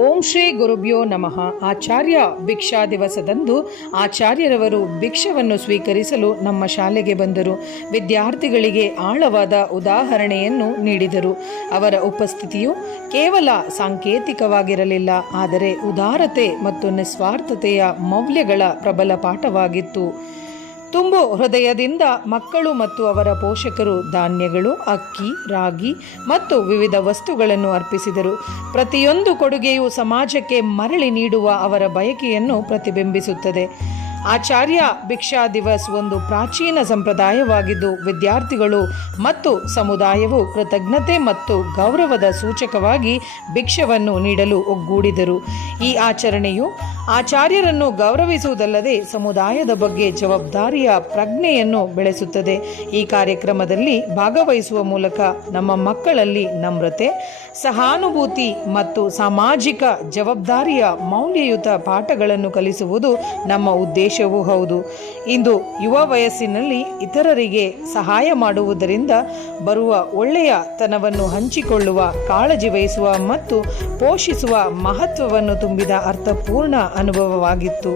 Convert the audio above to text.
ಓಂ ಶ್ರೀ ಗುರುಭ್ಯೋ ನಮಃ. ಆಚಾರ್ಯ ಭಿಕ್ಷಾ ದಿವಸದಂದು ಆಚಾರ್ಯರವರು ಭಿಕ್ಷವನ್ನು ಸ್ವೀಕರಿಸಲು ನಮ್ಮ ಶಾಲೆಗೆ ಬಂದರು. ವಿದ್ಯಾರ್ಥಿಗಳಿಗೆ ಆಳವಾದ ಉದಾಹರಣೆಯನ್ನು ನೀಡಿದರು. ಅವರ ಉಪಸ್ಥಿತಿಯು ಕೇವಲ ಸಾಂಕೇತಿಕವಾಗಿರಲಿಲ್ಲ, ಆದರೆ ಉದಾರತೆ ಮತ್ತು ನಿಸ್ವಾರ್ಥತೆಯ ಮೌಲ್ಯಗಳ ಪ್ರಬಲ ಪಾಠವಾಗಿತ್ತು. ತುಂಬು ಹೃದಯದಿಂದ ಮಕ್ಕಳು ಮತ್ತು ಅವರ ಪೋಷಕರು ಧಾನ್ಯಗಳು, ಅಕ್ಕಿ, ರಾಗಿ ಮತ್ತು ವಿವಿಧ ವಸ್ತುಗಳನ್ನು ಅರ್ಪಿಸಿದರು. ಪ್ರತಿಯೊಂದು ಕೊಡುಗೆಯು ಸಮಾಜಕ್ಕೆ ಮರಳಿ ನೀಡುವ ಅವರ ಬಯಕೆಯನ್ನು ಪ್ರತಿಬಿಂಬಿಸುತ್ತದೆ. ಆಚಾರ್ಯ ಭಿಕ್ಷಾ ದಿವಸ್ ಒಂದು ಪ್ರಾಚೀನ ಸಂಪ್ರದಾಯವಾಗಿದ್ದು, ವಿದ್ಯಾರ್ಥಿಗಳು ಮತ್ತು ಸಮುದಾಯವು ಕೃತಜ್ಞತೆ ಮತ್ತು ಗೌರವದ ಸೂಚಕವಾಗಿ ಭಿಕ್ಷವನ್ನು ನೀಡಲು ಒಗ್ಗೂಡಿದರು. ಈ ಆಚರಣೆಯು ಆಚಾರ್ಯರನ್ನು ಗೌರವಿಸುವುದಲ್ಲದೆ ಸಮುದಾಯದ ಬಗ್ಗೆ ಜವಾಬ್ದಾರಿಯ ಪ್ರಜ್ಞೆಯನ್ನು ಬೆಳೆಸುತ್ತದೆ. ಈ ಕಾರ್ಯಕ್ರಮದಲ್ಲಿ ಭಾಗವಹಿಸುವ ಮೂಲಕ ನಮ್ಮ ಮಕ್ಕಳಲ್ಲಿ ನಮ್ರತೆ, ಸಹಾನುಭೂತಿ ಮತ್ತು ಸಾಮಾಜಿಕ ಜವಾಬ್ದಾರಿಯ ಮೌಲ್ಯಯುತ ಪಾಠಗಳನ್ನು ಕಲಿಸುವುದು ನಮ್ಮ ಉದ್ದೇಶವೂ ಹೌದು. ಇಂದು ಯುವ ವಯಸ್ಸಿನಲ್ಲಿ ಇತರರಿಗೆ ಸಹಾಯ ಮಾಡುವುದರಿಂದ ಬರುವ ಒಳ್ಳೆಯತನವನ್ನು ಹಂಚಿಕೊಳ್ಳುವ, ಕಾಳಜಿ ವಹಿಸುವ ಮತ್ತು ಪೋಷಿಸುವ ಮಹತ್ವವನ್ನು ತುಂಬಿದ ಅರ್ಥಪೂರ್ಣ ಅನುಭವವಾಗಿತ್ತು.